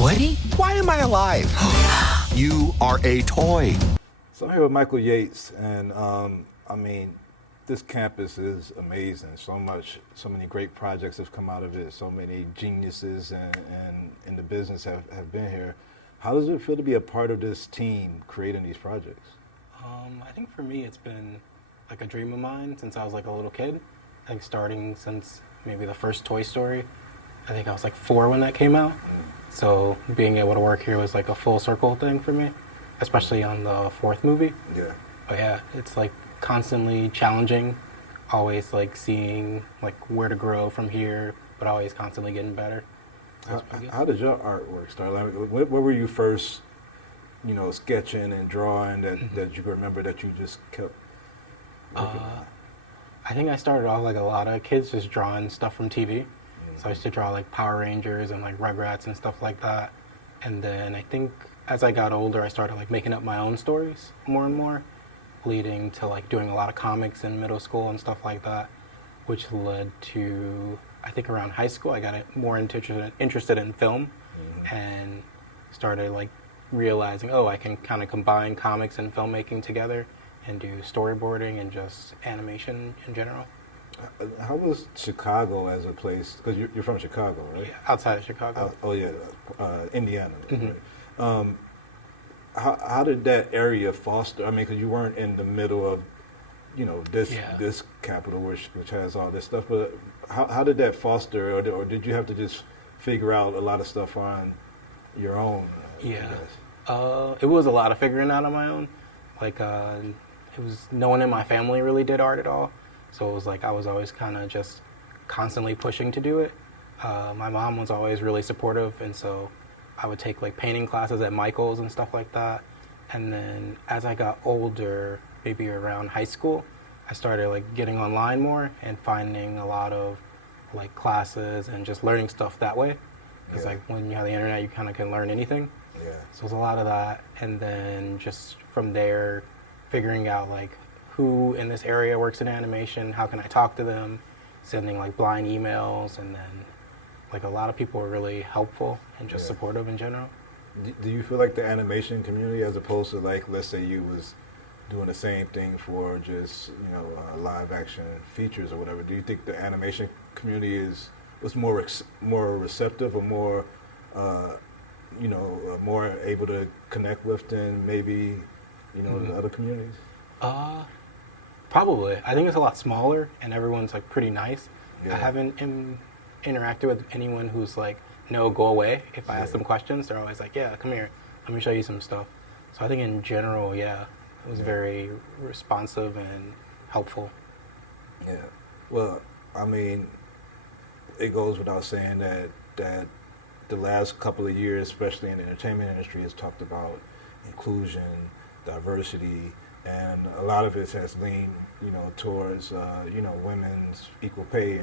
Woody? Why am I alive? You are a toy. So I'm here with Michael Yates, and I mean, this campus is amazing. So many great projects have come out of it. So many geniuses and in the business have been here. How does it feel to be a part of this team creating these projects? I think for me, it's been like a dream of mine since I was like a little kid. I think starting since maybe the first Toy Story. I think I was like 4 when that came out. So being able to work here was like a full circle thing for me, especially on the 4th movie. Yeah. But yeah, it's like constantly challenging, always like seeing like where to grow from here, but always constantly getting better. How did your artwork start? Like, what were you first, sketching and drawing that you remember that you just kept working on? I think I started off like a lot of kids just drawing stuff from TV. So I used to draw like Power Rangers and like Rugrats and stuff like that. And then I think as I got older, I started like making up my own stories more and more, leading to like doing a lot of comics in middle school and stuff like that, which led to, I think around high school, I got more interested in film and started like realizing, oh, I can kind of combine comics and filmmaking together and do storyboarding and just animation in general. How was Chicago as a place? Because you're from Chicago, right? Yeah, outside of Chicago. Indiana. Right? How did that area foster? I mean, because you weren't in the middle of, this capital which has all this stuff. But how did that foster, or did you have to just figure out a lot of stuff on your own? Yeah, it was a lot of figuring out on my own. Like, it was no one in my family really did art at all. So it was like I was always kind of just constantly pushing to do it. My mom was always really supportive, and so I would take like painting classes at Michael's and stuff like that. And then as I got older, maybe around high school, I started like getting online more and finding a lot of like classes and just learning stuff that way. Because like when you have the internet, you kind of can learn anything. Yeah. So it was a lot of that, and then just from there, figuring out like who in this area works in animation, how can I talk to them, sending like blind emails, and then like a lot of people were really helpful and just supportive in general. Do you feel like the animation community, as opposed to like, let's say you was doing the same thing for just, live action features or whatever, do you think the animation community was more receptive or more, more able to connect with than maybe, the other communities? Probably. I think it's a lot smaller and everyone's like pretty nice. Yeah. I haven't interacted with anyone who's like, no, go away. If I ask them questions, they're always like, yeah, come here, let me show you some stuff. So I think in general, it was very responsive and helpful. Yeah. Well, I mean, it goes without saying that the last couple of years, especially in the entertainment industry, has talked about inclusion, diversity, and a lot of it has leaned, towards, women's equal pay,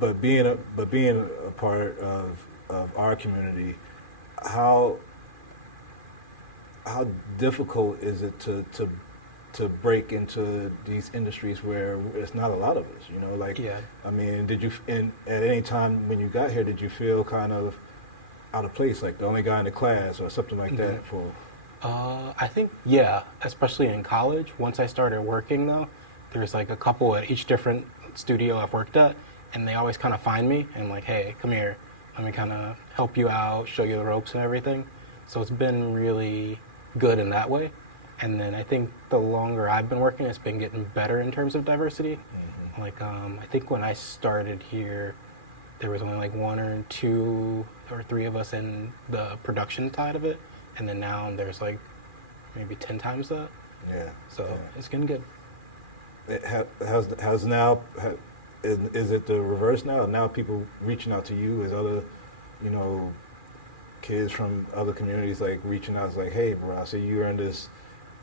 but being a part of our community, how difficult is it to break into these industries where it's not a lot of us, I mean, did you, at any time when you got here, did you feel kind of out of place, like the only guy in the class or something like that for? I think, especially in college. Once I started working though, there's like a couple at each different studio I've worked at, and they always kind of find me and like, hey, come here, let me kind of help you out, show you the ropes and everything. So it's been really good in that way. And then I think the longer I've been working, it's been getting better in terms of diversity. Like, I think when I started here, there was only like 1 or 2 or 3 of us in the production side of it. And then now there's like maybe 10 times that. Yeah. So it's getting good. How's now, is it the reverse now? Now people reaching out to you as other, kids from other communities, like reaching out, like, hey, bro, I see you're in this,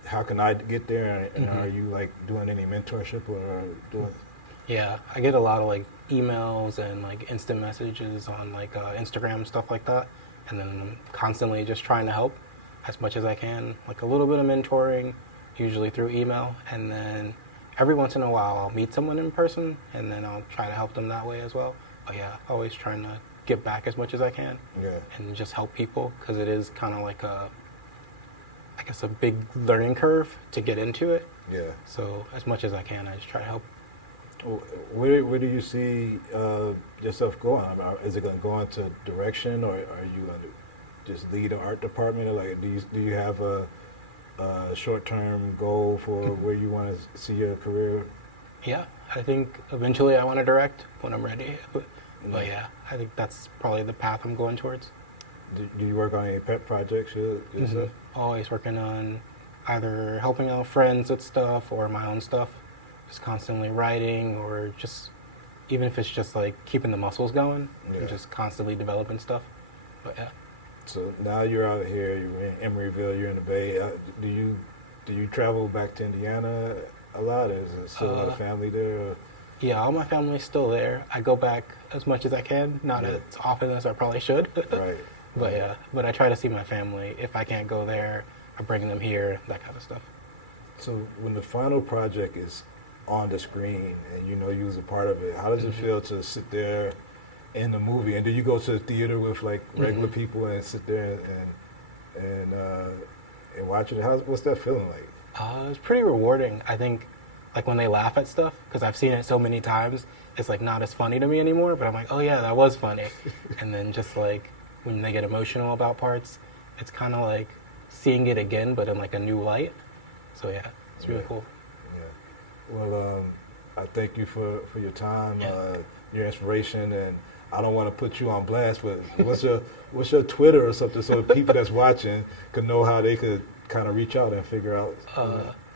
how can I get there? And are you like doing any mentorship or doing? Yeah, I get a lot of like emails and like instant messages on like Instagram, stuff like that. And then I'm constantly just trying to help as much as I can, like a little bit of mentoring, usually through email, and then every once in a while I'll meet someone in person, and then I'll try to help them that way as well. But yeah, always trying to give back as much as I can. Yeah. And just help people, because it is kind of like I guess a big learning curve to get into it. Yeah. So as much as I can, I just try to help. Where do you see yourself going? Is it going to go into direction, or are you going to just lead an art department? Or like, do you have a short-term goal for where you want to see your career? Yeah, I think eventually I want to direct when I'm ready. But yeah, I think that's probably the path I'm going towards. Do you work on any pet projects yourself? Always working on either helping out friends with stuff or my own stuff. Just constantly writing, or just even if it's just like keeping the muscles going, and just constantly developing stuff. But yeah. So now you're out here. You're in Emeryville. You're in the Bay. Do you travel back to Indiana a lot? Is there still a lot of family there? Or? Yeah, all my family's still there. I go back as much as I can, not as often as I probably should. Right. But yeah, but I try to see my family. If I can't go there, I bring them here, that kind of stuff. So when the final project is on the screen and you was a part of it, how does it feel to sit there in the movie? And do you go to the theater with like regular people and sit there and watch it? What's that feeling like? It's pretty rewarding. I think like when they laugh at stuff, because I've seen it so many times, it's like not as funny to me anymore, but I'm like, oh yeah, that was funny. And then just like when they get emotional about parts, it's kind of like seeing it again, but in like a new light. So yeah, it's really cool. Yeah. Well, I thank you for your time, Yeah. your inspiration, and I don't want to put you on blast, but what's your Twitter or something so people that's watching could know how they could kind of reach out and figure out.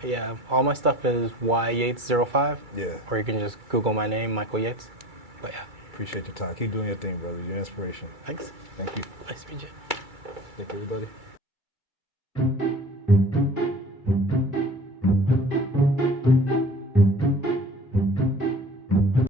Yeah, all my stuff is Yates05. Yeah. Or you can just Google my name, Michael Yates. But yeah. Appreciate your time. Keep doing your thing, brother. Your inspiration. Thanks. Thank you. Nice to meet you. Thank you, everybody.